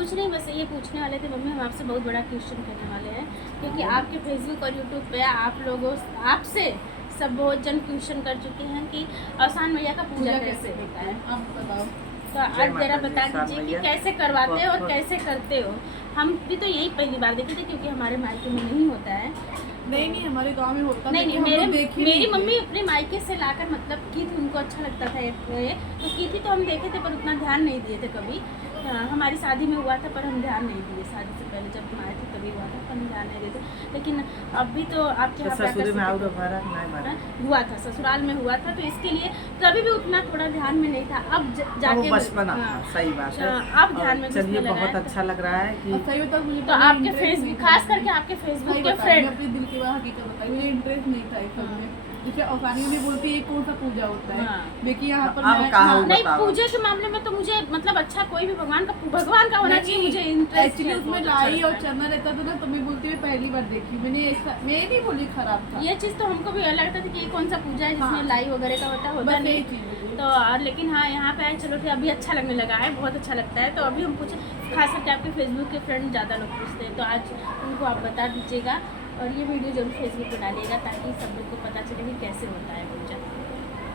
कुछ नहीं, बस ये पूछने वाले थे मम्मी, हम आपसे बहुत बड़ा क्वेश्चन करने वाले हैं, क्योंकि आपके फेसबुक और यूट्यूब पे आप लोगों आपसे सब बहुत जन क्वेश्चन कर चुके हैं कि आसान मैया का पूजा कैसे होता है। आप बताओ। तो आज जरा बता दीजिए कि कैसे करवाते हो और कैसे करते हो। हम भी तो यही पहली बार देखे थे, क्योंकि हमारे मायके में नहीं होता है। नहीं हमारे गांव में होता नहीं, मेरी मम्मी अपने मायके से लाकर मतलब की थी, उनको अच्छा लगता था ये तो की थी, तो हम देखे थे पर उतना ध्यान नहीं दिए थे कभी। हमारी शादी में हुआ था पर हम ध्यान नहीं दिए, शादी से पहले जब हम आए थे तभी हुआ था, पर हम ध्यान नहीं दिए थे। लेकिन अभी तो आपके यहाँ हुआ था, ससुराल में हुआ था, तो इसके लिए तभी भी उतना थोड़ा ध्यान में नहीं था। अब जाके बचपना था, सही बात है। अब ध्यान में चलिए बहुत अच्छा लग रहा है कि सही बताओ मुझे, तो आपके फेसबुक, खास करके आपके फेसबुक के फ्रेंड, अपने दिल की बात हकीकत बताई, मुझे इंटरेस्ट नहीं था इस सब में। जैसे औसानी भी बोलती है कौन सा पूजा होता है, देखिए यहाँ पर नहीं पूजे के मामले में तो मुझे मतलब अच्छा कोई भी भगवान का होना चाहिए, मुझे इंटरेस्ट। एक्चुअली उसमें लाई और चना रहता था ना, तो मैं बोलती मैं पहली बार देखी, मैं नहीं बोली खराब था। ये चीज़ तो हमको भी लगता था कि ये कौन सा पूजा है जिसमें लाई वगैरह का होता नहीं तो, लेकिन हाँ यहाँ पे आए चलो फिर अभी अच्छा लगने लगा है, बहुत अच्छा लगता है। तो अभी हम पूछे, खास करके आपके फेसबुक के फ्रेंड ज़्यादा लोग पूछते हैं, तो आज उनको आप बता दीजिएगा और ये वीडियो जरूर फेसबुक पर डालिएगा ताकि सब लोग को पता चले कि कैसे होता है पूजा।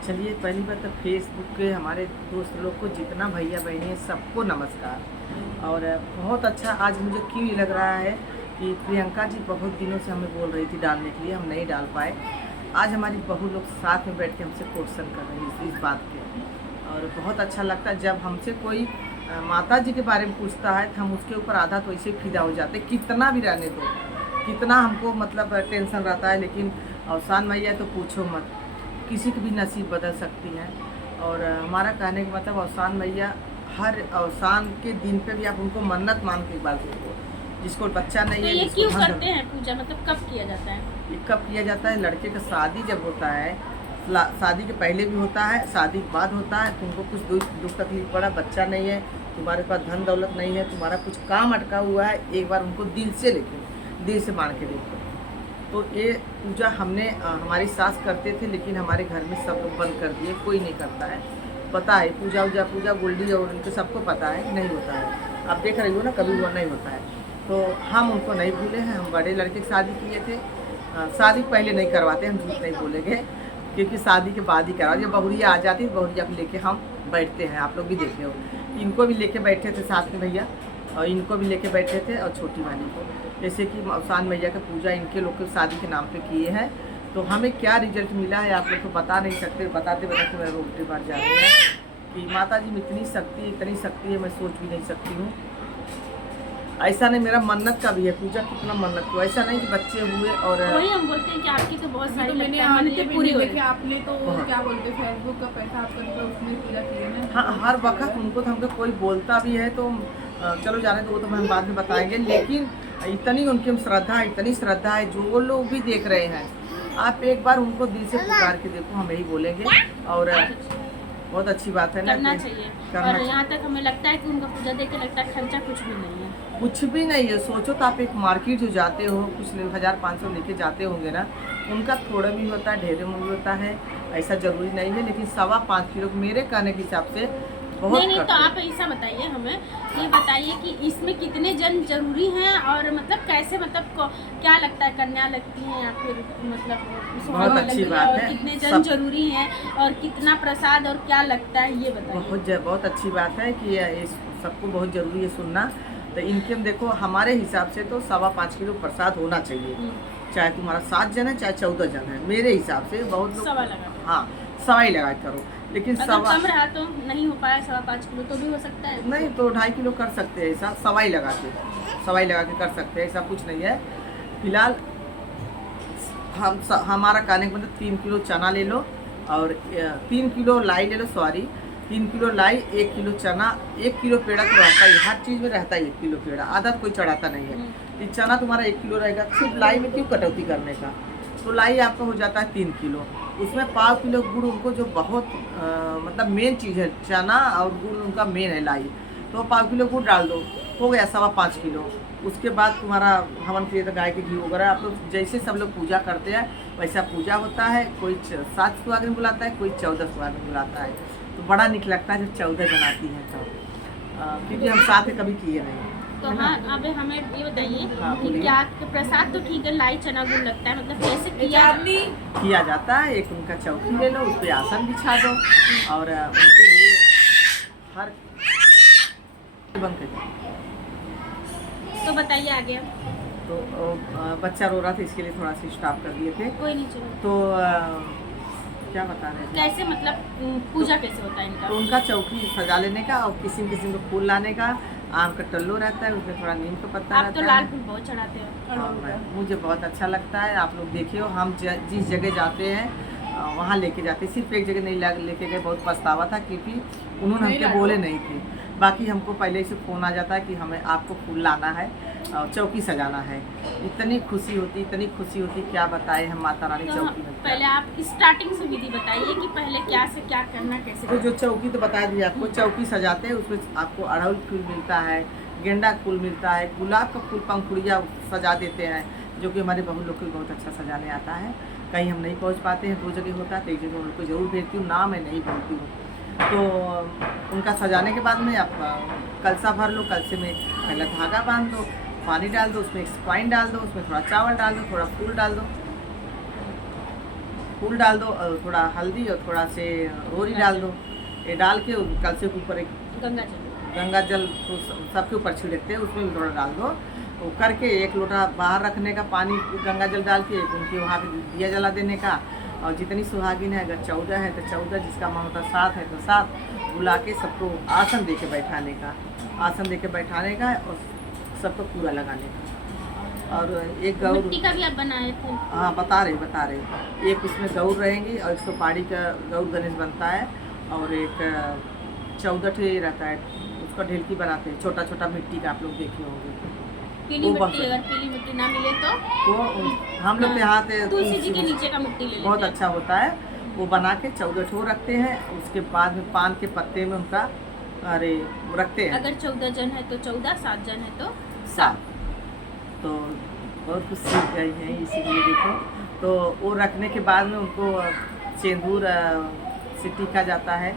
चलिए पहली बात तो फेसबुक के हमारे दोस्त लोग को, जितना भैया बहनी है सबको नमस्कार। और बहुत अच्छा आज मुझे क्यों ये लग रहा है कि प्रियंका जी बहुत दिनों से हमें बोल रही थी डालने के लिए, हम नहीं डाल पाए। आज हमारी बहू लोग साथ में बैठ के हमसे क्वेश्चन कर रही है इस बात के, और बहुत अच्छा लगता है जब हमसे कोई माता जी के बारे में पूछता है तो हम उसके ऊपर आधा तो ऐसे फिदा हो जाते, कितना भी रहने दो, कितना हमको मतलब टेंशन रहता है, लेकिन अवसान मैया तो पूछो मत, किसी की भी नसीब बदल सकती है। और हमारा कहने का मतलब अवसान मैया हर अवसान के दिन पे भी आप उनको मन्नत मांग के बात देखो, जिसको बच्चा नहीं तो है। ये क्यों करते हैं पूजा, मतलब कब किया जाता है? ये कब किया जाता है? लड़के का शादी जब होता है, शादी के पहले भी होता है, शादी के बाद होता है, तुमको कुछ दुख तकलीफ पड़ा, बच्चा नहीं है, तुम्हारे पास धन दौलत नहीं है, तुम्हारा कुछ काम अटका हुआ है, एक बार उनको दिल से लेके दिल से मान के देखो। तो ये पूजा हमने हमारी सास करते थे, लेकिन हमारे घर में सब लोग बंद कर दिए, कोई नहीं करता है। पता है पूजा गोल्डी और उनको सबको पता है नहीं होता है। आप देख रही हो ना, कभी वो नहीं होता है। तो हम उनको नहीं भूले हैं, हम बड़े लड़के की शादी किए थे। शादी पहले नहीं करवाते, हम झूठ नहीं बोलेंगे, क्योंकि शादी के बाद ही करवा। जब बहुरिया आ जाती बहुरिया को लेके हम बैठते हैं, आप लोग भी देखे हो, इनको भी लेके बैठे थे साथ में भैया, और इनको भी लेके बैठे थे, और छोटी वाली को। जैसे कि अवसान मैया का पूजा इनके लोग के शादी के नाम पे किए हैं, तो हमें क्या रिजल्ट मिला है आप लोग को बता नहीं सकते। बताते बताते मैं रोकते बढ़ जा रही है कि माता जी में इतनी शक्ति है, मैं सोच भी नहीं सकती हूँ। ऐसा नहीं, मेरा मन्नत का भी है, पूजा कितना मन्नत को, ऐसा नहीं कि बच्चे हुए और वही हम बोलते हैं कि आपकी तो बहुत सारी मैंने मन्नतें पूरी हो रही। आपने तो क्या बोलते फेसबुक का पैसा आपका उसमें पूरा किया है। हाँ, हर वक्त उनको तो हमको कोई बोलता भी है तो चलो जाने दो, वो तो हम बाद में बताएंगे, लेकिन इतनी उनकी इतनी श्रद्धा है, जो लोग भी देख रहे हैं, आप एक बार उनको दिल से पुकार के देखो, हम यही बोलेंगे। और बहुत अच्छी बात है ना, करना चाहिए। और यहाँ तक हमें लगता है कि उनका पूजा देख के लगता है खर्चा कुछ भी नहीं है, कुछ भी नहीं है। सोचो तो आप एक मार्केट जो जाते हो, कुछ 1500 लेके जाते होंगे ना, उनका थोड़ा भी होता है, ढेरे में भी होता है, ऐसा जरूरी नहीं है, लेकिन 5.25 किलो मेरे कहने के हिसाब से बहुत नहीं। तो आप ऐसा बताइए, हमें ये बताइए कि इसमें कितने जन जरूरी हैं, और मतलब कैसे, मतलब क्या लगता है, कन्या लगती है या फिर मतलब बहुत अच्छी बात है, कितने जन जरूरी हैं और कितना प्रसाद और क्या लगता है, ये बताइए। बहुत अच्छी बात है कि ये सबको बहुत जरूरी है सुनना। तो इनके देखो, हमारे हिसाब से तो 5.25 किलो प्रसाद होना चाहिए, चाहे तुम्हारा 7 जन है चाहे 14 जन है, मेरे हिसाब से। बहुत लोग हाँ सवाई लगा करो, लेकिन अगर कम रहा तो नहीं हो पाया 5.25 किलो तो भी हो सकता है, नहीं तो 2.5 किलो कर सकते हैं, ऐसा सवाई लगा के कर सकते हैं, ऐसा कुछ नहीं है। फिलहाल हमारा कहने का मतलब 3 किलो चना ले लो, और 3 किलो लाई ले लो, 3 किलो लाई, 1 किलो चना, 1 किलो पेड़ा तो रहता ही, हर चीज़ में रहता है 1 किलो पेड़ा, आधा कोई चढ़ाता नहीं है। ये चना तुम्हारा 1 किलो रहेगा, सिर्फ लाई में क्यों कटौती करने का, तो लाई आपका हो जाता है 3 किलो। उसमें 5 किलो गुड़, उनको जो बहुत मतलब मेन चीज़ है, चना और गुड़ उनका मेन है लाई, तो 5 किलो गुड़ डाल दो, हो गया 5.25 किलो। उसके बाद तुम्हारा हवन के लिए गाय के घी वगैरह, आप लोग जैसे सब लोग पूजा करते हैं वैसा पूजा होता है। कोई 7 सुहागिन बुलाता है, कोई 14 सुहागिन बुलाता है, तो बड़ा निक लगता है जब 14 बनाती हैं, तो क्योंकि हम साथ कभी किए नहीं। तो है ना? हाँ, अब हमें ये बताइए हाँ, कि बोलिए। क्या प्रसाद तो ठीक है, लाई चना गुड़ लगता है, मतलब कैसे किया चांदनी किया जाता है। एक उनका चौकी ले लो, उस पर आसन बिछा दो और उनके लिए हर बंद कर दो। तो बताइए आगे। तो बच्चा रो रहा था, इसके लिए थोड़ा सा स्टॉप कर दिए थे। कोई नहीं, चलो। तो क्या बता रहे थे? कैसे मतलब पूजा कैसे होता है इनका? तो उनका चौकी सजा लेने का और किस्म किस्म का फूल लाने का। आम का टल्लो रहता है, उसमें थोड़ा नीम का पत्ता आप तो रहता लाल है। फूल बहुत चढ़ाते हो। और मुझे बहुत अच्छा लगता है। आप लोग देखिए, हम जिस जगह जाते हैं वहाँ लेके जाते हैं। सिर्फ एक जगह नहीं लेके गए, बहुत पछतावा था क्योंकि उन्होंने नहीं हमके लाए। बोले नहीं थे। बाकी हमको पहले से फ़ोन आ जाता है कि हमें आपको फूल लाना है और चौकी सजाना है। इतनी खुशी होती, इतनी खुशी होती, क्या बताएं हम माता रानी तो चौकी में। पहले आप स्टार्टिंग से विधि बताइए कि पहले क्या से क्या करना, कैसे तो जो चौकी तो बता दी आपको, चौकी सजाते हैं उसमें आपको अड़हुल फूल मिलता है, गेंदा फूल मिलता है, गुलाब का फूल पंखुड़िया सजा देते हैं, जो कि हमारे बहू लोग को बहुत अच्छा सजाने आता है। कहीं हम नहीं पहुंच पाते हैं, 2 जगह होता है तो एक जगह उनको ज़रूर भेजती हूँ, नाम मैं नहीं बोलती हूँ। तो उनका सजाने के बाद में आप कलसा भर लो, कलसे में पहले धागा बांध दो, पानी डाल दो, उसमें एक्सपाइन डाल दो, उसमें थोड़ा चावल डाल दो, थोड़ा फूल डाल दो, और थोड़ा हल्दी और थोड़ा से रोरी डाल दो। ये डाल के कलसे के ऊपर एक गंगा जल तो सबके ऊपर छिड़कते हैं, उसमें भी थोड़ा डाल दो। वो करके एक लोटा बाहर रखने का, पानी गंगा जल डाल के, एक उनके वहाँ पे दिया जला देने का। और जितनी सुहागिन है, अगर 14 है तो 14, जिसका मन होता 7 है तो 7, बुला के सबको आसन दे के बैठाने का, और सबको पूरा लगाने का। और एक गौर मिट्टी का भी आप बनाए थे? हाँ, बता रहे। एक उसमें गौर रहेंगी और 105 का गौर गणेश बनता है, और एक 14 ठे रहता है, उसका ढेलकी बनाते हैं, छोटा छोटा मिट्टी का, आप लोग देखे होंगे। पीली वो मिट्टी, अगर पीली मिट्टी ना मिले तो हम लोग के यहाँ तुलसी जी के नीचे का मिट्टी ले लेते बहुत हैं। अच्छा होता है। वो बना के 14 ठो रखते हैं। उसके बाद में पान के पत्ते में उनका वो रखते हैं। अगर 14 जन है तो 14, 7 जन है तो 7। तो बहुत कुछ सीख गई हैं इसीलिए देखो। तो वो रखने के बाद में उनको सिंदूर से टीका जाता है।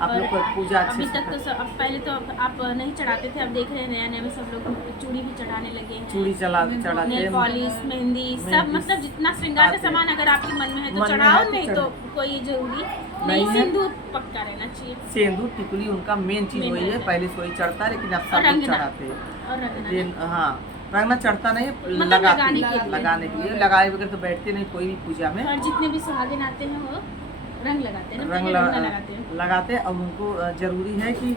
आप लोग को पूजा अच्छे अभी से तक तो अब पहले तो आप नहीं चढ़ाते थे, अब देख रहे हैं नया नया में सब लोग चूड़ी भी चढ़ाने लगे हैं। चूड़ी चढ़ाते नेल हैं। पॉलिश, मेहंदी, सब मेहंदी मतलब जितना श्रृंगार का आते सामान अगर आपके मन में है तो मन में चढ़ाओ, है तो नहीं तो कोई जरूरी नहीं। है। सिंदूर पक्का रहना चाहिए सिंदूर टिकुली उनका मेन चीज मेन वही है। रहता है। पहले से वही चढ़ता है, लेकिन अब और सब लोग रंगना। चढ़ाते हैं। और रखना। हाँ, रंगना चढ़ता नहीं, मतलब लगाते लगाने के लिए। लगाए बगैर तो बैठते नहीं कोई भी पूजा में। और जितने भी सुहागिन आते हैं वो रंग लगाते हैं ना, रंग पहले रंगना लगाते हैं। लगाते हैं। और उनको जरूरी है कि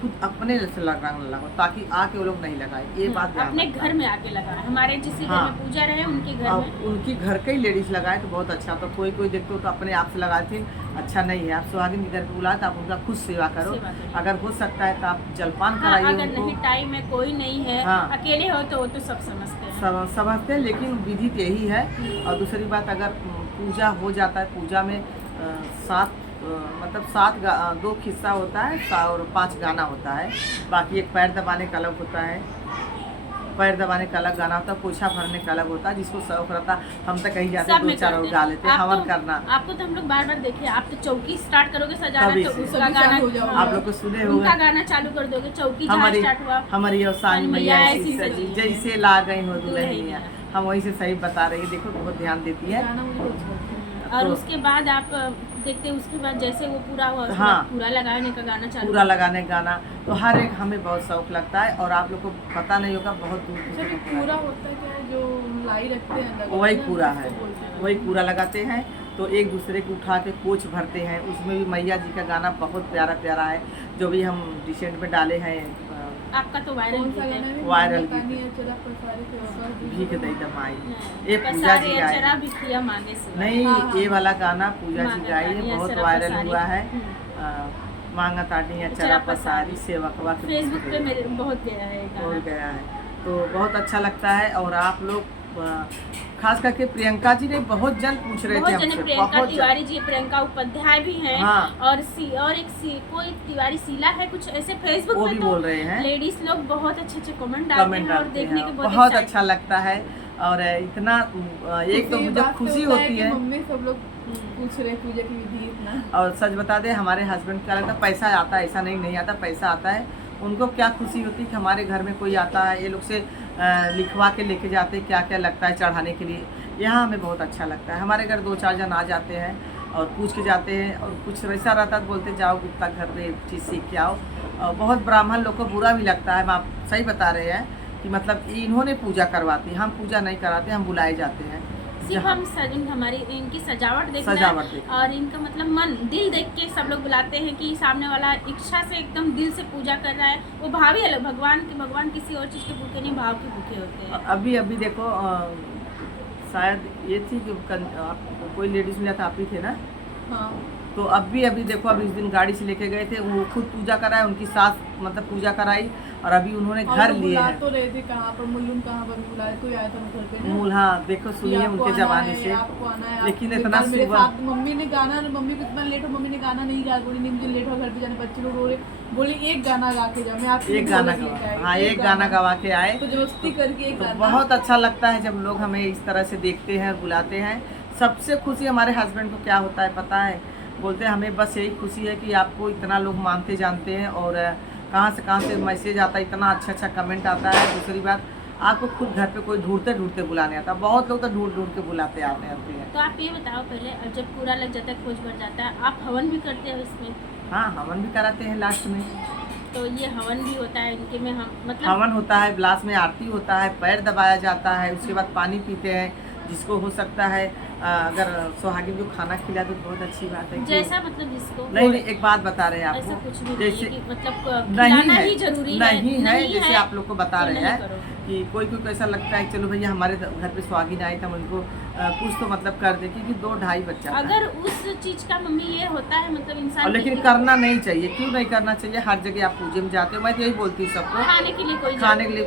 खुद अपने से रंग लगाओ, ताकि आके वो लोग नहीं लगाए। ये बात ध्यान अपने रखना। घर में आके लगाए, हमारे जिस घर हाँ। में पूजा रहे उनके घर और में। उनकी घर के ही लेडीज लगाए तो बहुत अच्छा। तो कोई देखते हो तो अपने आप से लगाती है, अच्छा नहीं है। आप सुहागिन के घर पे बुलाए तो आप उनका खुद सेवा करो। सेवा करो। अगर हो सकता है तो आप जलपान हाँ, कराइए अगर उनको। नहीं टाइम है, कोई नहीं है, हाँ। अकेले हो तो वो तो सब समझते हैं। समझते हैं, लेकिन विधि तो यही है। और दूसरी बात, अगर पूजा हो जाता है, पूजा में 7 2 खिस्सा होता है और 5 गाना होता है। बाकी एक पैर दबाने का अलग होता है, पैर दबाने का अलग गाना होता है, पोछा भरने का अलग होता है। जिसको शौक रहता, हम तो कहीं जाते सब 2 में 4 और करते गा हैं। लेते हैं, आप हवन तो- करना। आपको तो हम लोग बार बार देखे, आप तो चौकी स्टार्ट करोगे सजाना तभी तो से। उसका सभी गाना चालू हो जाओगे। आप लोग को सुने हुए उनका गाना चालू कर दोगे, चौकी जहाँ हमारी स्टार्ट हुआ। हमारी अवसानी मैया ऐसी ऐसी सजी, सजी जैसे ला गई हो दुल्हनिया। दुल्हनिया। हम वही से सही बता रही है। देखो बहुत ध्यान देती है। गाना मुझे बहुत अच्छा लगता है। और तो- उसके बाद आप देखते हैं, उसके बाद जैसे वो पूरा हुआ उसके हाँ। बाद पूरा लगाने का गाना चालू। पूरा लगाने का गाना तो हर एक हमें बहुत शौक लगता है। और आप लोग को पता नहीं होगा, बहुत दूर दूर जब तक एक पूरा होता है, क्या है जो लाई रखते हैं अंदर, वही ना, पूरा उसको है, बोलते हैं। वही पूरा लगाते हैं। तो एक दूसरे को उठा के कोच भरते हैं। उसमें भी मैया जी का गाना बहुत प्यारा प्यारा है, जो भी हम रिसेंट में डाले हैं। आपका तो वायरल कौन सा गाना है? वायरल पानी है चला पसारे से होगा, भीख दई दमाई, ये पूजा जी गाए। चरा बिखिया मांगे से नहीं, हाँ, हाँ। ये वाला गाना पूजा जी मांगा गाई ताड़ी है, बहुत असरा वायरल पसारी। हुआ है। हम्म। मांगा ताड़ी चरा पसारी सेवकवा के फेसबुक पे भीख मेरे बहुत गया है हो गाना। गया है। तो बहुत अच्छा लगता है। और आप लोग खास करके प्रियंका जी ने बहुत जन पूछ रहे थे बहुत जने, हमसे, प्रियंका बहुत जन। तिवारी जी, प्रियंका उपाध्याय भी हैं। हाँ। और कोई तिवारी शीला है, कुछ ऐसे फेसबुक वो पे भी तो बोल रहे हैं, लेडीज लोग बहुत अच्छे अच्छे कमेंट डालते कमेंट हैं और डालते देखने के हैं, बहुत बहुत excited- अच्छा लगता है। और इतना एक तो खुशी मुझे बात खुशी होता होती कि है। मम्मी सब लोग पूछ रहे पूजा की विधि इतना। और सच बता दें, हमारे हस्बैंड क्या लगता है, पैसा आता है, ऐसा नहीं आता, पैसा आता है। उनको क्या खुशी होती है कि हमारे घर में कोई आता है, ये लोग से लिखवा के लेके जाते हैं क्या क्या लगता है चढ़ाने के लिए। यहाँ हमें बहुत अच्छा लगता है। हमारे घर 2-4 जन आ जाते हैं और पूछ के जाते हैं, और कुछ वैसा रहता है तो बोलते जाओ गुप्ता घर में एक चीज़ सीख के आओ। और बहुत ब्राह्मण लोग को बुरा भी लगता है, आप सही बता रहे हैं कि मतलब इन्होंने पूजा करवाती, हम पूजा नहीं कराते, हम बुलाए जाते हैं। सिर्फ हम हमारी इनकी सजावट देखना और इनका मतलब मन दिल देख के सब लोग बुलाते हैं कि सामने वाला इच्छा से एकदम दिल से पूजा कर रहा है। वो भाव ही अलग, भगवान किसी और चीज़ के भूखे नहीं, भाव के भूखे होते हैं। अभी देखो शायद ये थी कि कोई लेडीज मिला था, आप ही थे ना? हाँ। तो अभी देखो, अभी इस दिन गाड़ी से लेके गए थे, वो खुद पूजा कराए, उनकी सास मतलब पूजा कराई, और अभी उन्होंने घर लिए हैं। तो रहे थे कहाँ पर, मुल्लुम कहाँ पर बुलाए, कोई आया था घर पे ना। मूल, हाँ देखो सुनिए उनके जमाने से, लेकिन इतना सुबह मम्मी ने गाना, मम्मी को इतना लेट हो, मम्मी ने गाना नहीं गाया, बोली नहीं मुझे लेट हो घर पे जाने, बच्चे लोग रो रहे, बोली एक गाना गा के जाओ, मैं आपको एक गाना हाँ एक गाना गवा के आए, तो जबरदस्ती करके एक तो गाना। बहुत अच्छा लगता है जब लोग हमें इस तरह से देखते हैं, बुलाते हैं। सबसे खुशी हमारे हस्बैंड को क्या होता है पता है? बोलते हैं हमें बस यही खुशी है कि आपको इतना लोग मानते जानते हैं, और कहाँ से मैसेज आता है, इतना अच्छा कमेंट आता है। दूसरी बात, आपको खुद घर पे कोई ढूंढते बुलाने आता है। बहुत लोग तो ढूंढ के बुलाते आते हैं। तो आप ये बताओ पहले, जब पूरा लग जाता है, खोज भर जाता है, आप हवन भी करते हो इसमें? हाँ, हवन भी कराते हैं लास्ट में। तो ये हवन भी होता है इनके में, हम मतलब हवन होता है, लास्ट में आरती होता है, पैर दबाया जाता है, उसके बाद पानी पीते हैं। जिसको हो सकता है अगर सुहागिन को खाना खिला तो बहुत अच्छी बात है। जैसा मतलब जिसको नहीं, एक बात बता रहे हैं ऐसा आपको, कुछ भी जैसे नहीं कि मतलब नहीं खिलाना है, ही जरूरी नहीं है, जैसे है, आप लोग को बता तो रहे नहीं हैं करो। कि कोई ऐसा लगता है चलो भैया हमारे घर पे सुहागिन आई तो हम उनको कुछ तो मतलब कर दे, क्योंकि 2-2.5 बच्चा था। अगर उस चीज का मम्मी ये होता है मतलब इंसान, लेकिन करना नहीं चाहिए। क्यों नहीं करना चाहिए? हर जगह आप पूजे में जाते हो, मैं तो यही बोलती हूँ सबको, खाने के लिए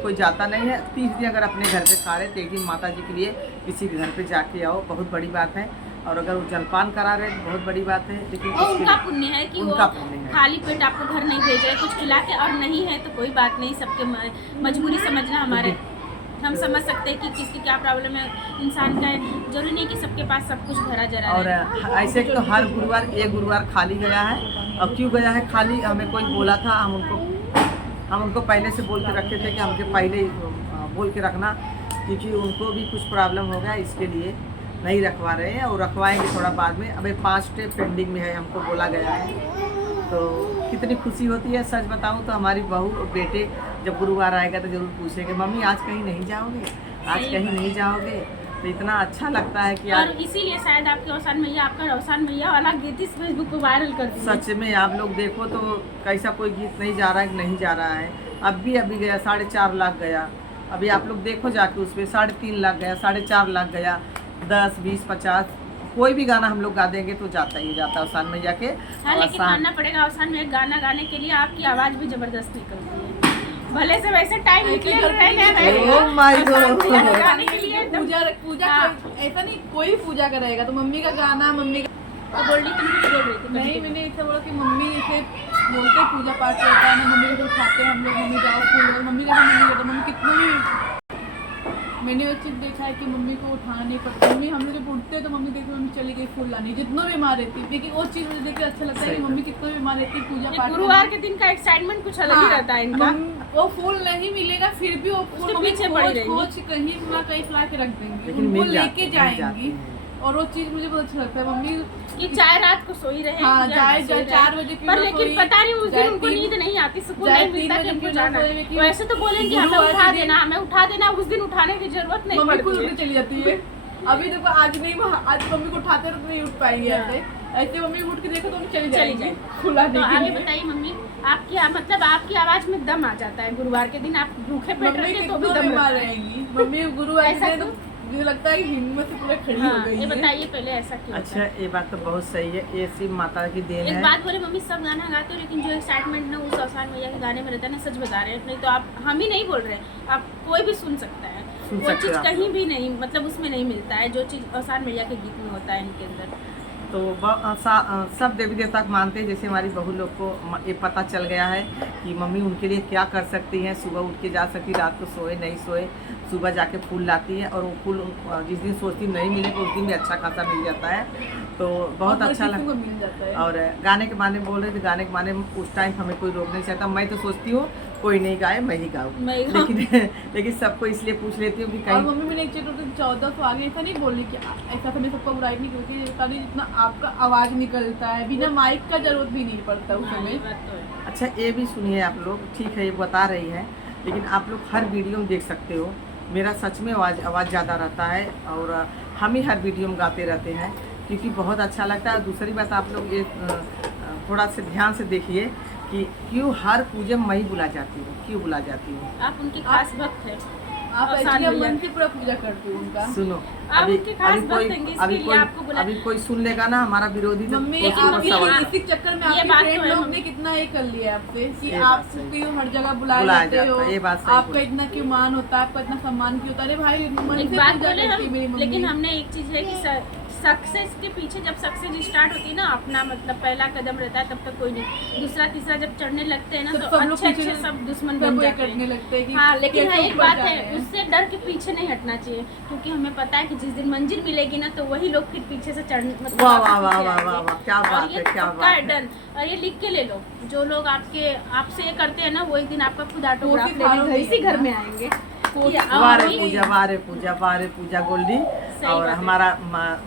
कोई जाता नहीं है। 30 दिन अगर अपने घर पे खा रहे तो एक दिन माता जी के लिए किसी घर पे जाके आओ, बहुत बड़ी बात है। और अगर वो जलपान करा रहे तो बहुत बड़ी बात है। लेकिन उनका पुण्य है कि वो पुण्य है। खाली पेट आपको घर नहीं भेज रहे, कुछ खिला के, और नहीं है तो कोई बात नहीं, सबके मजबूरी समझना हमारे, हम समझ सकते हैं कि किसकी क्या प्रॉब्लम है। इंसान का जरूरी नहीं कि सबके पास सब कुछ भरा जरा और ऐसे तो हर गुरुवार एक गुरुवार खाली गया है। और क्यों गया है खाली? हमें कोई बोला था, हम उनको पहले से बोल के रखे थे कि हमके पहले बोल के रखना, क्योंकि उनको भी कुछ प्रॉब्लम हो गया, इसके लिए नहीं रखवा रहे हैं, और रखवाएंगे थोड़ा बाद में। अभी 5 डे पेंडिंग में है, हमको बोला गया है। तो कितनी खुशी होती है, सच बताऊं तो हमारी बहू और बेटे जब गुरुवार आएगा तो जरूर पूछेंगे मम्मी आज कहीं नहीं जाओगे, आज कहीं नहीं जाओगे। तो इतना अच्छा लगता है कि और इसीलिए शायद आपके रोशन मैया, आपका रोशन मैया वाला गीत इस फेसबुक पे वायरल कर दिया। सच में आप लोग देखो तो कैसा कोई गीत नहीं जा रहा है कि नहीं जा रहा है। अभी गया 4.5 लाख गया। अभी आप लोग देखो जाके उस पर 3.5 लाख गया, 4.5 लाख गया, 10, 20, 50 कोई भी गाना हम लोग गा देंगे तो जाता ही जाता है ओसान मैया के। हाँ, लेकिन मानना पड़ेगा ओसान में गाना गाने के लिए आपकी आवाज़ भी जबरदस्त निकलती है। भले से वैसे टाइम निकले गाने के लिए पूजा ऐसा नहीं, कोई पूजा करेगा तो मम्मी का गाना, मम्मी का तो बोल रही तुम कुछ बोल रही थी? नहीं, मैंने ऐसा बोला कि मम्मी ऐसे बोलते पूजा पाठ करता है ना, मम्मी को खाते हैं हम लोग, मम्मी जाओ फूल, मम्मी का नहीं होता, मम्मी कितना भी। मैंने वो चीज़ देखा है कि मम्मी को उठाना नहीं पड़ता। मम्मी हम लोग जब उठते हैं तो मम्मी देखो मम्मी चली गई फूल लानी, जितना बीमार रहती है। लेकिन वो चीज़ मुझे देख के अच्छा लगता है कि मम्मी कितना बीमार रहती है, पूजा पाठ। गुरुवार के दिन का एक्साइटमेंट कुछ अलग ही रहता है इनका। वो फूल नहीं मिलेगा फिर भी वो फूल मम्मी पीछे पड़ी रहेंगी, खोज कहीं ना कहीं ला के रख देंगे, लेकिन वो मिल लेके जाएंगी। और वो चीज़ मुझे बहुत अच्छा लगता है मम्मी कि चाहे रात को सोई रहे, हाँ, चाहे 4 बजे पर लेकिन पता नहीं उस दिन उनको नींद नहीं आती, सुकून नहीं मिलता कि हमको जाना है। वैसे तो बोलेंगे हमें उठा देना, उस दिन उठाने की जरूरत नहीं मम्मी खुद पड़ती है। चली जाती है। अभी देखो आज नहीं, आज मम्मी को उठाते तो नहीं उठ पाएंगे। ऐसे मम्मी उठ के देखो तो चली जाएगी खुला। तो आगे बताइए मम्मी, आपकी मतलब आपकी आवाज में दम आ जाता है गुरुवार के दिन, आप भूखे पेट रहते तो भी दम रहेंगी मम्मी। गुरु ऐसा तो मुझे लगता है कि हिम्मत से पूरा खड़ी हो गई है। ये बताइए पहले ऐसा क्यों? अच्छा, ये बात तो बहुत सही है, ये सिर्फ माता की देन है। एक बात बोले मम्मी, सब गाना गाते हो लेकिन जो एक्साइटमेंट ना उस ओसान मैया के गाने में रहता है ना, सच बता रहे हैं, नहीं तो आप, हम ही नहीं बोल रहे, आप कोई भी सुन सकता है। वो चीज़ कहीं भी नहीं, मतलब उसमें नहीं मिलता है जो चीज़ ओसान मैया के गीत में होता है इनके अंदर। तो सब देवी देवता को मानते हैं। जैसे हमारी बहू लोग को ये पता चल गया है कि मम्मी उनके लिए क्या कर सकती हैं। सुबह उठ के जा सकती, रात को सोए नहीं सोए, सुबह जाके फूल लाती है, और वो फूल जिस दिन सोचती नहीं मिलेगा उस दिन भी अच्छा खासा मिल जाता है। तो बहुत अच्छा लगता मिल जाता है। और गाने के बारे में बोल रहे थे, गाने के बारे में उस टाइम हमें कोई रोक नहीं सकता। मैं तो सोचती हूँ कोई नहीं गाए मैं ही गाऊँ, मैं ही गाऊं। लेकिन लेकिन सबको इसलिए पूछ लेती हूँ कि और कहीं मम्मी मैंने एक चीज 14 तो आगे ऐसा नहीं बोली कि ऐसा तो मैं सबको बुराई नहीं करती, खाली जितना आपका आवाज निकलता है बिना माइक का जरूरत भी नहीं पड़ता उस हाँ, ये समय। बात तो है। अच्छा ये भी सुनिए आप लोग, ठीक है ये बता रही है, लेकिन आप लोग हर वीडियो में देख सकते हो मेरा सच में आवाज़ ज़्यादा रहता है, और हम ही हर वीडियो में गाते रहते हैं क्योंकि बहुत अच्छा लगता है। दूसरी बात आप लोग ये थोड़ा से ध्यान से देखिए कि क्यों हर पूजा में मैं ही बुला जाती हूँ, क्यों बुला जाती हूँ। आप उनकी खास भक्त है। आप और एक्चुअली साथ मन में से पूरा पूजा करते हो उनका। सुनो आप अभी उनके खास अभी कोई भक्त हैं, इसके लिए आपको बुला- अभी कोई सुन लेगा ना हमारा विरोधी तो मम्मी उसके आप ऊपर भी सवाल इसी चक्कर में ये आपके बात तो फ्रेंड है लोग मम्मी। ने कितना ये कर लिया आपसे कि ये बात आप सही। क्यों हर जगह बुलाए बुलाया जाते हो, जाता है, ये बात सही आपका बोली। इतना क्यों मान होता है, आपका इतना सम्मान क्यों होता है। अरे भाई मन एक से बात पूजा बोले करती है मेरी हम, मम्मी। लेकिन हमने एक चीज है कि सक्सेस के पीछे जब सक्सेस स्टार्ट होती है ना, अपना मतलब पहला कदम रहता है, तब तक कोई नहीं, दूसरा तीसरा जब चढ़ने लगते हैं ना तब तो सब लोग अच्छे पीछे अच्छे सब दुश्मन सब बन ये जाते करने हैं। लगते हैं कि हाँ, लेकिन हाँ कैसे एक ऊपर बात जा है, रहे हैं। उससे डर के पीछे नहीं हटना चाहिए, क्योंकि हमें पता है कि जिस दिन मंजिल मिलेगी ना तो वही लोग फिर पीछे से चढ़ मतलब वाह आपके वाह वाह पीछे वाह आएंगे। वाह वाह, क्या और बात ये है, क्या पक्का बात है, है। डन। और ये लिख के ले लो, जो लोग आपसे ये करते हैं ना वो एक दिन आपका खुद ऑटोग्राफ कोशिश हारो लेने इसी नहीं घर है में आएंगे। कोशिश कि वारे अभी- पूजा वारे पूजा वारे पूजा गोल्डी। सही और बात है। हमारा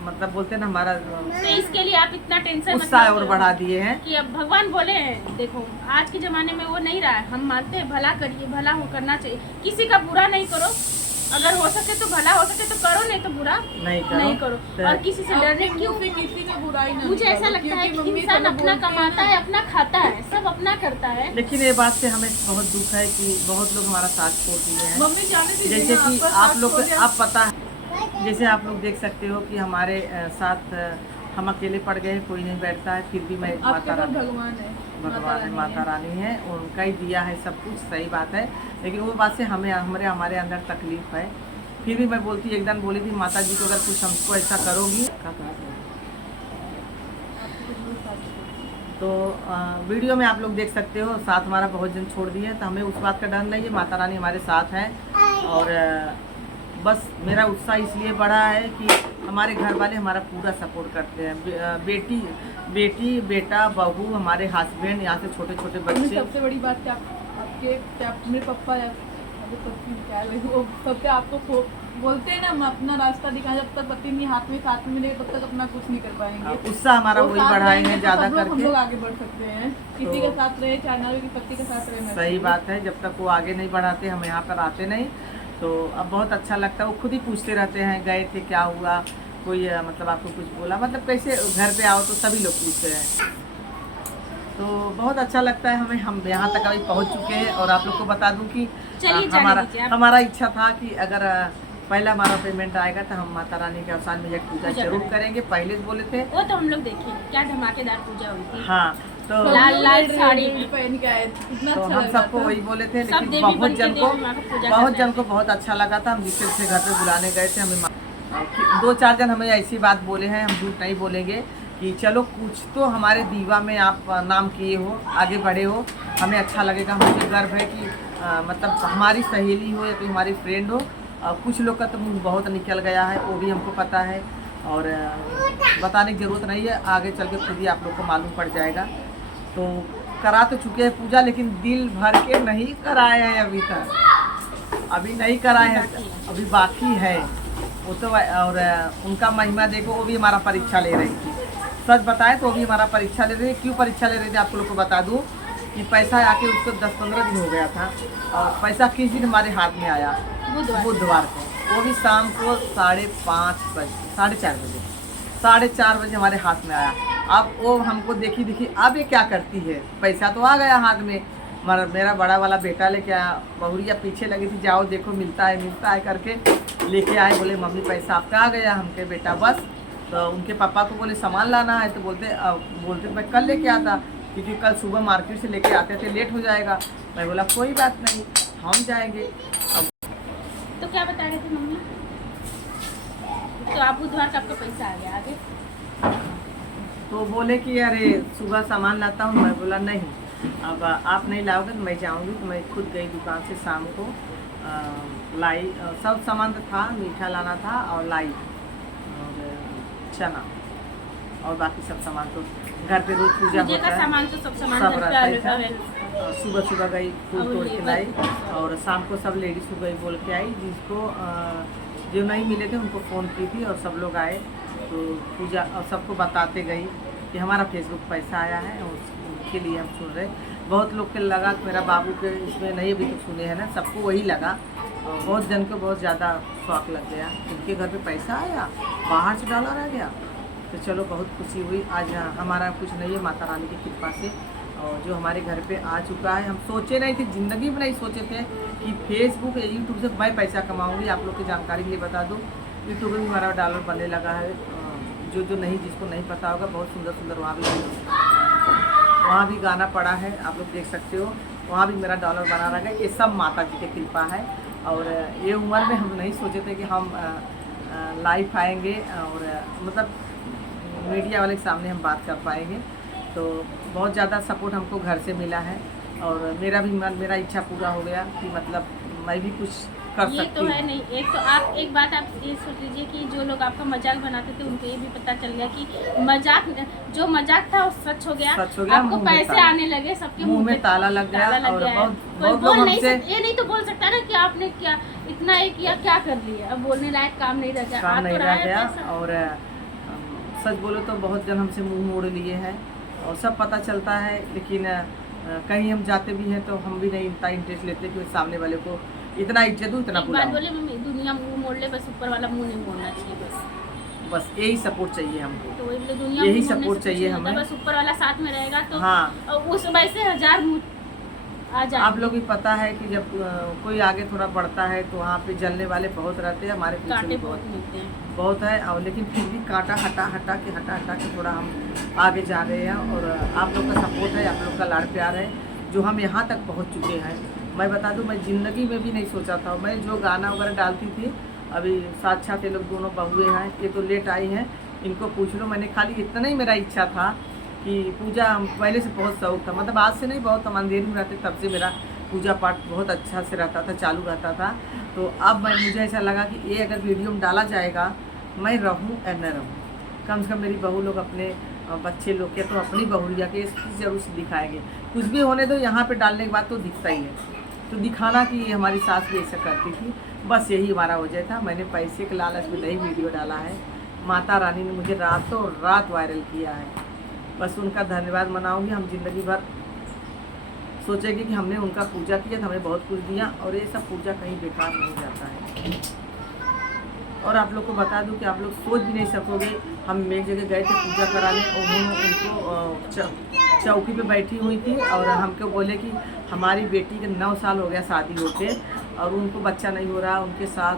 मतलब बोलते हैं ना हमारा तो इसके लिए आप इतना टेंशन मत उत्साह और लो बढ़ा दिए हैं। कि अब भगवान बोले हैं, देखो आज के ज़माने में वो नहीं रहा है, हम मानते हैं भला करिए, भला हो करना चाहिए, किसी का बुरा नहीं करो, अगर हो सके तो भला, हो सके तो करो, नहीं तो बुरा नहीं करो। तो और किसी से डरने अपने क्यों? मुंह से किसी का बुराई ना मुझे ऐसा निकालो, लगता है क्योंकि कि मम्मी इंसान सब अपना बोलते हैं कमाता ना, है, अपना खाता है, सब अपना करता है। लेकिन ये बात से हमें बहुत दुख है कि बहुत लोग हमारा साथ छोड़ दिए हैं। मम्मी जाने दीजिए जैसे ना, कि आपका आप साथ लोग छोड़ दिया। आप पता है, जैसे आप लोग देख सकते हो कि हमारे साथ हम अकेले पड़ गए, कोई नहीं बैठता है, फिर भी मैं आपके माता पास रानी भगवान है, भगवान है, माता रानी है, उनका ही दिया है सब कुछ, सही बात है। लेकिन वो बात से हमें हमारे अंदर तकलीफ है। फिर भी मैं बोलती, एक दिन बोली थी माता जी को अगर कुछ हमको ऐसा करोगी तो वीडियो में आप लोग देख सकते हो साथ हमारा बहुत जन छोड़ दिए, तो हमें उस बात का डर नहीं है, माता रानी हमारे साथ है। और बस मेरा उत्साह इसलिए बढ़ा है कि हमारे घर वाले हमारा पूरा सपोर्ट करते हैं, बेटी बेटा बहू, हमारे हस्बैंड, यहाँ से छोटे छोटे मम्मी बच्चे। सबसे बड़ी बात क्या आपके क्या मेरे पापा या क्या लगे वो सबसे आपको बोलते हैं ना, हम अपना रास्ता दिखाएं, जब तक पति नहीं हाथ में साथ में मिले तब तक अपना कुछ नहीं कर पाएंगे। उत्साह हमारा वो वही साथ बढ़ाए रहेंगे हैं तो ज़्यादा सब लोग हम करके। लोग आगे बढ़ सकते हैं, किसी तो- के साथ रहे चाहे ना रहे, पति के साथ रहे। सही बात है, जब तक वो आगे नहीं बढ़ाते हम यहाँ पर आते नहीं। तो अब बहुत अच्छा लगता है, वो खुद ही पूछते रहते हैं गए थे क्या हुआ, कोई मतलब आपको कुछ बोला, मतलब कैसे घर पे आओ तो सभी लोग पूछते हैं। तो बहुत अच्छा लगता है हमें, हम यहाँ तक अभी पहुँच चुके हैं। और आप लोग को बता दूँ कि चलिए जाने हमारा दीजिए आप। हमारा इच्छा था कि अगर पहला हमारा पेमेंट आएगा तो हम माता रानी के अवसान में एक पूजा पूजा जरूर करेंगे। करेंगे, पहले से बोले थे। वो तो हम लोग देखे क्या धमाकेदार पूजा हुई थी। हाँ तो लाल साड़ी में। पहन के आए थे, इतना तो अच्छा हम लग रहा सबको था। वही बोले थे, सब लेकिन देवी बहुत बन के जन को देवी माँ का पूजा करते हैं। बहुत अच्छा लगा था। हम जिससे जिससे घर पे बुलाने गए थे, हमें 2-4 जन हमें ऐसी बात बोले हैं, हम झूठ नहीं बोलेंगे कि चलो कुछ तो हमारे दीवा में आप नाम किए हो, आगे बढ़े हो, हमें अच्छा लगेगा। मुझे गर्व है कि मतलब हमारी सहेली हो या कोई हमारी फ्रेंड हो, कुछ लोग का तो मुँह बहुत निकल गया है, वो भी हमको पता है और बताने की ज़रूरत नहीं है, आगे चल के खुद ही आप लोग को मालूम पड़ जाएगा। तो करा तो चुके हैं पूजा, लेकिन दिल भर के नहीं कराए हैं अभी तक, अभी नहीं कराए हैं, अभी बाकी है वो तो। और उनका महिमा देखो, वो भी हमारा परीक्षा ले रही थी, सच बताए तो वो भी हमारा परीक्षा ले रही है। क्यों परीक्षा ले रही थी आप लोग को बता दूँ कि पैसा आके उसको 10-15 दिन हो गया था, और पैसा किस दिन हमारे हाथ में आया, बुधवार को, वो भी शाम को 5:30 बजे, 4:30 बजे, 4:30 बजे हमारे हाथ में आया। अब वो हमको देखी अब ये क्या करती है, पैसा तो आ गया हाथ में। मेरा बड़ा वाला बेटा लेके आया, बहुरिया पीछे लगी थी, जाओ देखो मिलता है करके लेके आए, बोले मम्मी पैसा आपका आ गया। हमके बेटा बस, तो उनके पापा को बोले सामान लाना है, तो बोलते मैं कल लेके आता, क्योंकि कल सुबह मार्केट से लेके आते थे, लेट हो जाएगा। मैं बोला कोई बात नहीं, हम जाएंगे। अब तो क्या बता रहे थे मम्मी? तो आप बुधवार का आपका पैसा आ गया, आगे तो बोले कि अरे सुबह सामान लाता हूँ। मैं बोला नहीं, अब आप नहीं लाओगे तो मैं जाऊँगी। तो मैं खुद गई दुकान से, शाम को लाई, सब सामान तो था, मीठा लाना था और लाई और चना, और बाकी सब सामान तो घर पे रोज पूजा पूजे होता का है, सामान तो सब सामान सब घर पे रहता है। अवेलेबल सुबह सुबह गई फूल और तोड़ ये के लाई और शाम को सब लेडीज को गई बोल के आई, जिसको जो नहीं मिले थे उनको फ़ोन की थी और सब लोग आए तो पूजा और सबको बताते गई कि हमारा फेसबुक पैसा आया है और उसके लिए हम सुन रहे। बहुत लोग के लगा कि मेरा बाबू के इसमें नहीं अभी तक सुने हैं ना, सबको वही लगा और बहुत जन को बहुत ज़्यादा शौक लग गया, उनके घर पे पैसा आया, बाहर से डॉलर आ गया। तो चलो बहुत खुशी हुई। आज हमारा कुछ नहीं है, माता रानी की कृपा से और जो हमारे घर पे आ चुका है। हम सोचे नहीं थे, ज़िंदगी में नहीं सोचे थे कि फेसबुक या यूट्यूब से मैं पैसा कमाऊँगी। आप लोग की जानकारी के लिए बता दूँ, यूट्यूब में भी हमारा डॉलर बनने लगा है। जो नहीं, जिसको नहीं पता होगा, बहुत सुंदर सुंदर वहाँ भी गाना पड़ा है, आप लोग देख सकते हो। वहाँ भी मेरा डॉलर बना रहा है। ये सब माता जी की कृपा है और ये उम्र में हम नहीं सोचे थे कि हम लाइव आएंगे और मतलब मीडिया वाले के सामने हम बात कर पाएंगे। तो बहुत ज़्यादा सपोर्ट हमको घर से मिला है और मेरा भी मन, मेरा इच्छा पूरा हो गया कि मतलब मैं भी कुछ कर ये सकती तो हूँ। है नहीं। एक तो आप एक बात आप ये सोच लीजिए कि जो लोग आपका मजाक बनाते थे उनको ये भी पता चल गया कि मजाक, जो मजाक था वो सच हो गया। सच हो गया, आपको मुंह में पैसे ताला। आने लगे, सबके मुंह में ताला लग गया और है। बहुत कोई लोग बोल नहीं हमसे ये नहीं तो बोल सकता ना कि आपने क्या इतना ये किया, क्या कर लिया। अब बोलने लायक काम नहीं रह गया, काम आ नहीं तो रहा रह है गया। पैसा। और सच बोलो तो बहुत जन हमसे मुंह मोड़ लिए हैं और सब पता चलता है, लेकिन कहीं हम जाते भी हैं तो हम भी नहीं इतना इंटरेस्ट लेते कि सामने वाले को इतना इज्जत दूँ, इतना एक बात बुलाऊं। बोले मम्मी, दुनिया मुंह मोड़ ले, बस ऊपर वाला मुंह नहीं मोड़ना चाहिए। बस यही सपोर्ट चाहिए हमको। तो वही बोले, दुनिया यही मुंह मोड़ने सपोर्ट से कुछ चाहिए नहीं होता, हमें। बस ऊपर वाला साथ में रहेगा तो हाँ, उस वैसे 1000 मुंह आ जाए। आप लोग भी पता है कि जब कोई आगे थोड़ा बढ़ता है तो वहाँ पे जलने वाले बहुत रहते हैं, हमारे पीछे कांटे भी बहुत मिलते हैं। बहुत है। और लेकिन फिर भी कांटा हटा के थोड़ा हम आगे जा रहे हैं और आप लोग का सपोर्ट है, आप लोग का लाड़ प्यार है जो हम यहाँ तक पहुँच चुके हैं। मैं बता दूँ, मैं ज़िंदगी में भी नहीं सोचा था। मैं जो गाना वगैरह डालती थी, अभी साक्षात ये लोग दोनों बहुए हैं, ये तो लेट आई हैं, इनको पूछ लो। मैंने खाली इतना ही मेरा इच्छा था कि पूजा पहले से बहुत शौक था, मतलब आज से नहीं, बहुत हम अंधेरे में रहते तब से मेरा पूजा पाठ बहुत अच्छा से रहता था, चालू रहता था। तो अब मुझे ऐसा लगा कि ये अगर वीडियो में डाला जाएगा, मैं रहूँ या न रहूँ, कम से कम मेरी बहू लोग अपने बच्चे लोग के तो अपनी बहू या के ज़रूर से दिखाएंगे। कुछ भी होने दो, यहाँ पे डालने के बाद तो दिखता ही है, तो दिखाना कि हमारी सास भी ऐसा करती थी। बस यही हमारा वजह था। मैंने पैसे के लालच में नहीं वीडियो डाला है। माता रानी ने मुझे रातों रात वायरल किया है, बस उनका धन्यवाद मनाऊंगी। हम जिंदगी भर सोचेंगे कि हमने उनका पूजा किया था, हमें बहुत कुछ दिया और ये सब पूजा कहीं बेकार नहीं जाता है। और आप लोग को बता दूं कि आप लोग सोच भी नहीं सकोगे, हम एक जगह गए थे पूजा कराने, उन्होंने उनको चौकी पे बैठी हुई थी और हमको बोले कि हमारी बेटी के 9 साल हो गया शादी होके और उनको बच्चा नहीं हो रहा। उनके साथ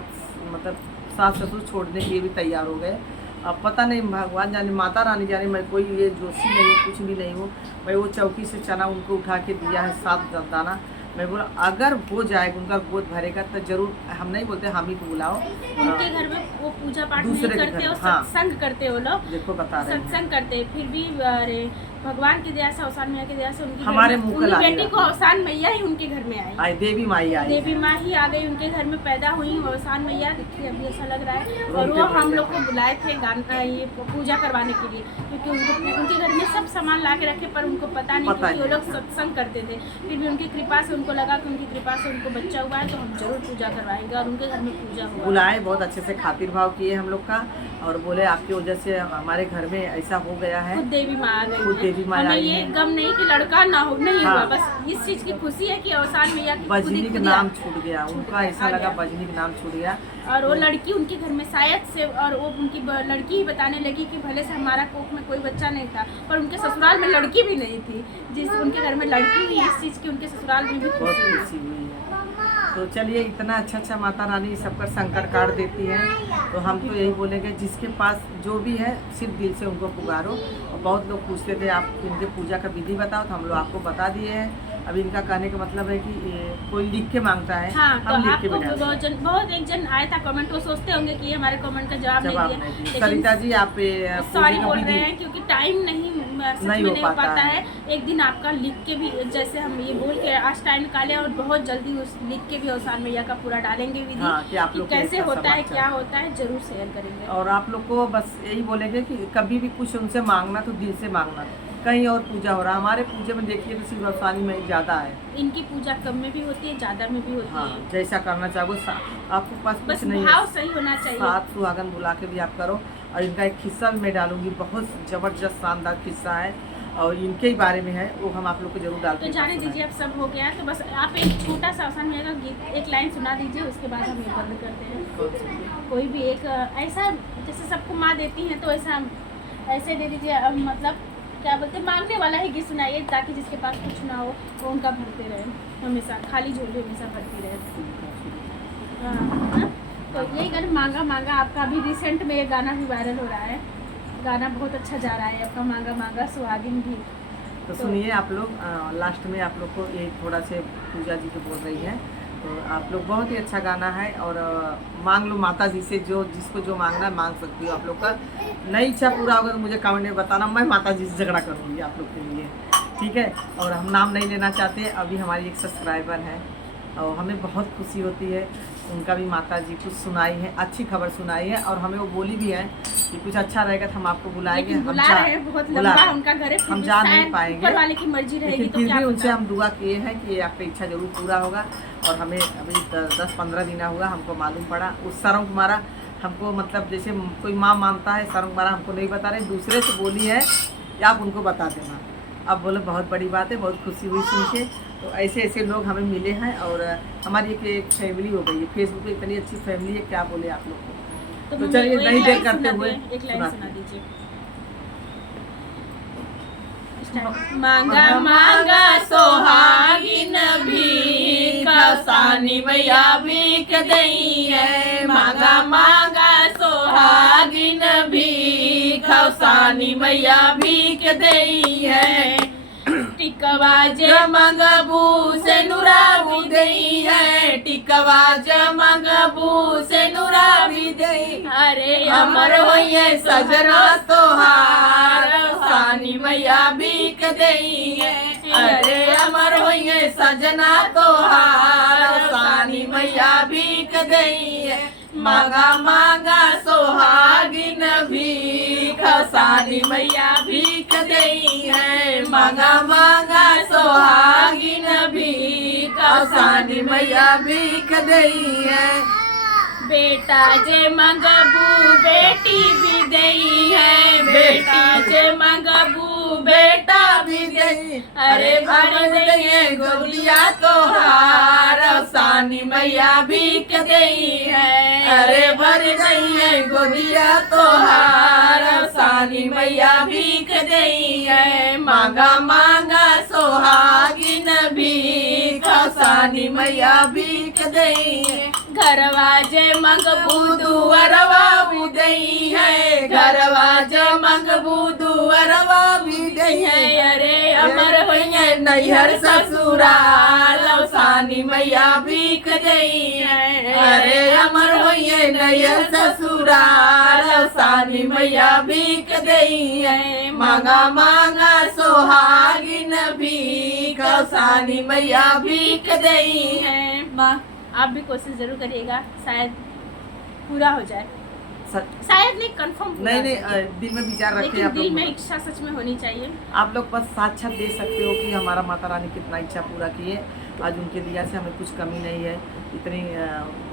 मतलब सास ससुर छोड़ने के लिए भी तैयार हो गए। अब पता नहीं, भगवान जाने, माता रानी जाने, मैं कोई ये जोशी नहीं हूँ, कुछ भी नहीं हूँ। मैं वो चौकी से चना उनको उठा के दिया है 7 दाना। मैं बोला अगर हो जाएगा, उनका गोद भरेगा तो जरूर, हम नहीं बोलते हम ही को बुलाओ। उनके घर में वो पूजा पाठ नहीं दूसरे के करते, घर, वो हाँ। सत्संग करते वो लोग, देखो बता रहे हैं, सत्संग करते। फिर भी अरे भगवान की दया से, अवसान मैया की दया से उनकी हमारे घर में, मुँह उनकी कला बेटी लिया। को अवसान मैया ही उनके घर में आई। आई देवी माई आई देवी है। माँ ही आ गई उनके घर में, पैदा हुई अवसान मैया। देखिए अभी ऐसा लग रहा है। और उनके वो घर हम में लोग को बुलाए थे गाना ये पूजा करवाने के लिए, क्योंकि उनके घर में सब सामान ला के रखे, पर उनको पता नहीं, क्योंकि वो लोग सत्संग करते थे। फिर भी उनकी कृपा से उनको लगा कि उनकी कृपा से उनको बच्चा हुआ है तो हम जरूर पूजा करवाएंगे, और उनके घर में पूजा हुआ। बुलाए, बहुत अच्छे से खातिर भाव किए हम लोग का और बोले आपकी वजह से हमारे घर में ऐसा हो गया है। खुद देवी माँ आ गई खुद है। देवी माँ हमें आई ये है। गम नहीं कि लड़का ना हो, नहीं हाँ। हुआ, बस इस चीज की खुशी है कि अवसान मैया की बजनी खुद का ही नाम छूट गया, उनका ऐसा आ लगा गया। बजनी का नाम छूट गया। और वो लड़की उनके घर में शायद से, और वो उनकी लड़की ही बताने लगी कि भले से हमारा कोख में कोई बच्चा नहीं था, पर उनके ससुराल में लड़की भी नहीं थी, जिस उनके घर में लड़की हुई, इस चीज़ की उनके ससुराल में भी बहुत खुशी हुई। खुशी हुई है। तो चलिए, इतना अच्छा माता रानी सबका संकट काट देती है, तो हम तो यही बोलेंगे जिसके पास जो भी है सिर्फ दिल से उनको पुकारो। और बहुत लोग पूछते थे आप इनके पूजा का विधि बताओ, तो हम लोग आपको बता दिए हैं। अब इनका कहने का मतलब है कि कोई लिख के मांगता है, हाँ, तो हम लिख के आपको भी डालते हैं। बहुत एक जन आया था कमेंट, वो सोचते होंगे कि ये हमारे कमेंट का जवाब जवाब नहीं नहीं दिया, दिया। सरिता जी आप सॉरी बोल रहे हैं क्योंकि टाइम नहीं सच में नहीं हो पाता है। एक दिन आपका लिख के भी, जैसे हम ये बोल के आज टाइम निकाले और बहुत जल्दी उस लिख के भी अवसान मैया का पूरा डालेंगे विधि, हाँ, कि आप लोग कि कैसे इसका होता है, समाचार। क्या होता है, जरूर शेयर करेंगे। और आप लोग को बस यही बोलेंगे कि कभी भी कुछ उनसे मांगना तो दिल से मांगना, कहीं और पूजा हो रहा है। हमारे पूजे में देखिए तो सिर्फ अफसानी में ज़्यादा है। इनकी पूजा कम में भी होती है, ज़्यादा में भी होती हाँ, है। जैसा करना चाहो आपको पास बस कुछ नहीं भाव है। सही होना चाहिए। 7 सुहागन बुला के भी आप करो। और इनका एक किस्सा भी मैं डालूंगी, बहुत ज़बरदस्त शानदार किस्सा है और इनके ही बारे में है, वो हम आप लोग को जरूर डालते तो जाने दीजिए, अब सब हो गया तो बस आप एक छोटा सा आसान रहेगा गीत, एक लाइन सुना दीजिए, उसके बाद हम ये बंद करते हैं। कोई भी एक ऐसा, जैसे सबको माँ देती हैं तो ऐसे दे दीजिए। अब मतलब क्या बोलते हैं, मांगने वाला ही गीत सुनाइए, ताकि जिसके पास कुछ ना हो वो उनका भरते रहे, हमेशा खाली झोली हमेशा भरती रहे। हाँ, तो यही गाना मांगा मांगा आपका अभी रिसेंट में ये गाना भी वायरल हो रहा है। गाना बहुत अच्छा जा रहा है आपका, मांगा मांगा सुहागिन भी। तो सुनिए आप लोग, लास्ट में आप लोग को ये थोड़ा से पूजा जी को बोल रही है, तो आप लोग बहुत ही अच्छा गाना है। और मांग लो माता जी से, जो जिसको जो मांगना है मांग सकती हो। आप लोग का नई इच्छा पूरा होगा तो मुझे कमेंट में बताना, मैं माता जी से झगड़ा करूँगी आप लोग के लिए, ठीक है। और हम नाम नहीं लेना चाहते, अभी हमारी एक सब्सक्राइबर है और हमें बहुत खुशी होती है, उनका भी माता जी कुछ सुनाई है, अच्छी खबर सुनाई है। और हमें वो बोली भी है कि कुछ अच्छा रहेगा तो हम आपको बुलाएंगे। लेकिन बुला रहे हैं, बहुत लंबा उनका घर है, फिर हम भी जा नहीं शायद पाएंगे, ऊपर वाले की मर्जी रहेगी लेकिन तो फिर क्या भी उनसे पता। हम दुआ किए हैं कि आपकी इच्छा जरूर पूरा होगा। और हमें अभी 10-15 दिन हुआ हमको मालूम पड़ा, उस सरंग कुमारा हमको, मतलब जैसे कोई माँ मानता है, सरंग कुमारा हमको नहीं बता रहे, दूसरे से बोली है कि आप उनको बता देना। अब बोले बहुत बड़ी बात है, बहुत खुशी हुई सुन के। तो ऐसे ऐसे लोग हमें मिले हैं और हमारी एक फैमिली हो गई है। फेसबुक पे इतनी अच्छी फैमिली है, क्या बोले आप लोग को। तो चलिए मम्मी, नहीं एक देर लाइन करते सुना हुए दे, एक लाइन सुनाते सुना हैं। दीजिए। मांगा मांगा सोहागिन भीख, सानी मैया भीख दई है। मांगा मांगा सोहागिन भीख, सानी मैया भीख दई है। टिकवा जमगबू से नुराबू दई है, टिकवा जमगबू से नुराबी दई। अरे अमर होइए सजना तोहार, सानी मैया भीख दई है। अरे अमर होइए सजना तोहार, सानी मैया भीख दई है। मांगा मांगा सोहागिन भीख, सानी मैया भीख दई है। मांगा मांगा सोहागिन भीख, सानी मैया भीख दई है। बेटा जे मंगबू बेटी भी दई है, बेटा जे मंगबू बेटा भी दई। अरे भर दइए गोलिया तोहार, सानी मैया भीख दई है। अरे भर दइए गोलिया तोहार, सानी मैया भीख दई है। मांगा मांगा सोहागिन भीख, सानी मैया भीख दई है। घरवा जे मंगबू दुअरवा भी दई है, घरवा जे मंगबू दुअरवा भी दई है। अरे अमर होइए नैहर ससुराल, सानी मैया भीख दई है। अरे अमर होइए नैहर ससुराल, सानी मैया भीख दई है। मांगा मांगा सोहागिन भीख, सानी मैया भीख दई है। माँ, आप भी कोशिश जरूर करिएगा, शायद पूरा हो जाए। शायद नहीं, कंफर्म नहीं, दिल में विचार रखे लेकिन आप दिल लोग। में इच्छा सच में होनी चाहिए। आप लोग बस साक्षात दे सकते हो कि हमारा माता रानी कितना इच्छा पूरा किए। आज उनके दिया से हमें कुछ कमी नहीं है। इतनी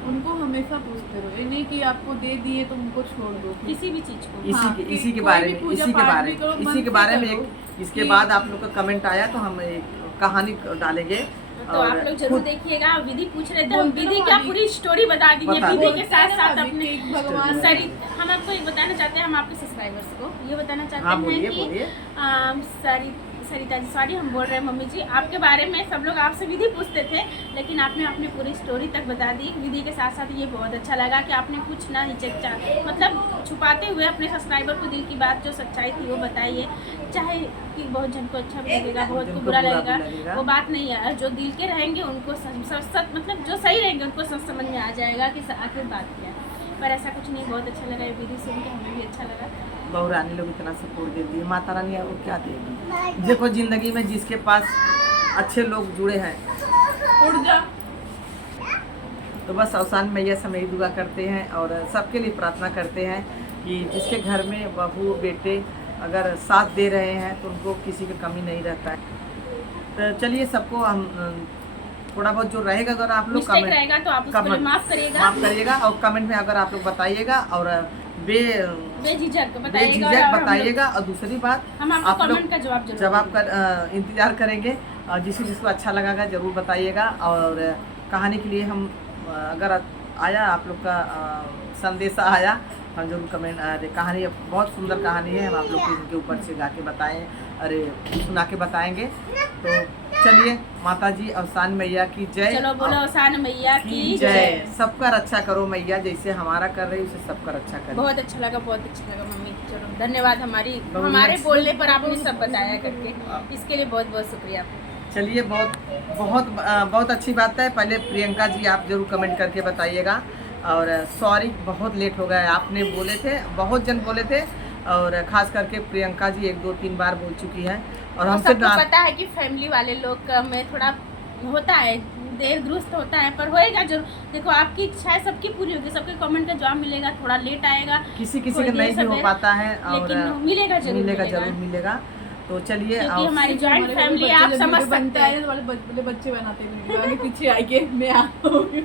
उनको हमेशा पूछते रहो, ये नहीं कि आपको दे दिए तो उनको छोड़ दो किसी भी चीज को। हाँ, इसी के कोई बारे भी में पूजा इसी के पाठ बारे भी करो, में मन इसी के से बारे में करो इसके कि- बाद आप लोग का कमेंट आया तो हम एक कहानी डालेंगे। तो और आप लोग जरूर खुद- देखिएगा। विधि पूछ रहे थे, हम बोलते विधि रहो क्या अभी। पूरी स्टोरी बता दीजिए बता विधि दो। के साथ साथ अपने भगवान हम आपको एक बताना चाहते हैं, हम आपके सब्सक्राइबर्स को ये बताना चाहते हाँ, हैं बोलिए, कि बोलिए। सरिता जी, सॉरी हम बोल रहे हैं मम्मी जी, आपके बारे में सब लोग आपसे विधि पूछते थे, लेकिन आपने अपनी पूरी स्टोरी तक बता दी विधि के साथ साथ। ये बहुत अच्छा लगा कि आपने कुछ ना हिचकचा, मतलब छुपाते हुए अपने सब्सक्राइबर को दिल की बात जो सच्चाई थी वो बताइए। चाहे कि बहुत जन को अच्छा भी लगेगा, बहुत को जिनको बुरा बुरा लगेगा, भी लगेगा। वो बात नहीं है। जो दिल के रहेंगे उनको सच मतलब जो सही रहेंगे उनको सब समझ में आ जाएगा कि आखिर बात क्या है। पर ऐसा कुछ नहीं, बहुत अच्छा लगा ये विधि सुन के, हमें भी अच्छा लगा। बहू रानी लोग इतना सपोर्ट देती है, माता रानी वो क्या देगी। देखो जिंदगी में जिसके पास अच्छे लोग जुड़े हैं, उड़ जा। तो बस अवसान मैया से हम यही दुआ करते हैं और सबके लिए प्रार्थना करते हैं कि जिसके घर में बहू बेटे अगर साथ दे रहे हैं तो उनको किसी की कमी नहीं रहता है। तो चलिए सबको हम थोड़ा बहुत जो रहेगा अगर आप लोग मिस्टेक रहेगा तो आप उसको माफ करिएगा और कमेंट में अगर आप लोग बताइएगा और बेझिझक बताइएगा। और दूसरी बात हम आपको कमेंट का जवाब का इंतजार करेंगे और जिसको अच्छा लगेगा जरूर बताइएगा। और कहानी के लिए हम अगर आया आप लोग का संदेशा आया हम जरूर कमेंट। अरे कहानी बहुत सुंदर कहानी है, हम आप लोग को इनके ऊपर से गा के बताएं, अरे सुना के बताएंगे। तो चलिए माता जी अवसान मैया की जय। चलो बोलो अवसान मैया की जय। सबका रक्षा करो मैया, जैसे हमारा कर रही उसे सबका रक्षा करो। बहुत अच्छा लगा मम्मी। चलो धन्यवाद हमारे बोलने पर आपने सब बताया करके, इसके लिए बहुत बहुत शुक्रिया। चलिए बहुत अच्छी बात है। पहले प्रियंका जी आप जरूर कमेंट करके बताइएगा। और सॉरी बहुत लेट हो गया, आपने बोले थे, बहुत जन बोले थे और खास करके प्रियंका जी 1-2-3 बार बोल चुकी है। और हमसे पता है कि फैमिली वाले लोग में थोड़ा होता है, देर दुरुस्त होता है, पर होएगा जरूर। देखो आपकी इच्छाएं सबकी पूरी होगी, सबके कमेंट का जवाब मिलेगा, थोड़ा लेट आएगा, किसी का नहीं भी हो पाता है और मिलेगा जरूर मिलेगा। तो चलिए क्योंकि हमारी जॉइंट फैमिली आप समझ सकते हैं, वाले बच्चे बनाते हैं पीछे आएंगे मैं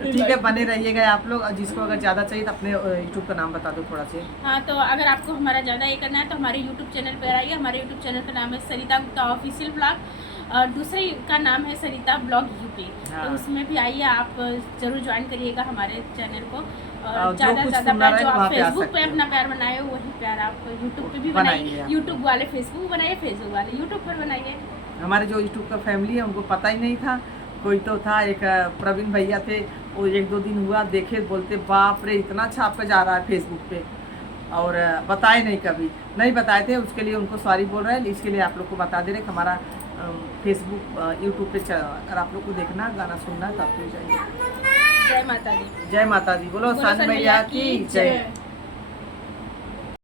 ठीक है बने रहिएगा आप लोग। और जिसको अगर ज़्यादा चाहिए तो अपने यूट्यूब का नाम बता दो थोड़ा से। हाँ तो अगर आपको हमारा ज़्यादा ये करना है तो हमारे यूट्यूब चैनल पर आइए। हमारे यूट्यूब चैनल का नाम है सरिता गुप्ता ऑफिशियल ब्लॉग और दूसरे का नाम है सरिता ब्लॉग यूपी। हाँ। तो उसमें भी आइए, आप जरूर ज्वाइन करिएगा हमारे चैनल को। और ज़्यादा प्यार जो आप फेसबुक पे अपना प्यार बनाए वही प्यार आप यूट्यूब पे भी बनाइए। यूट्यूब वाले फेसबुक बनाइए, फेसबुक वाले यूट्यूब पर बनाइए। हमारे जो यूट्यूब का फैमिली है उनको पता ही नहीं था, कोई तो था एक प्रवीण भैया थे, वो 1-2 दिन हुआ देखे, बोलते बाप रे इतना छापा जा रहा है फेसबुक पे, और बताए नहीं, कभी नहीं बताए थे। उसके लिए उनको सॉरी बोल रहे हैं। इसके लिए आप लोग को बता दे रहे कि हमारा फेसबुक यूट्यूब पे अगर आप लोग को देखना गाना सुनना तो आप लोग जाइए। जय माता दी। जय माता दी। बोलो सन मैया की जय।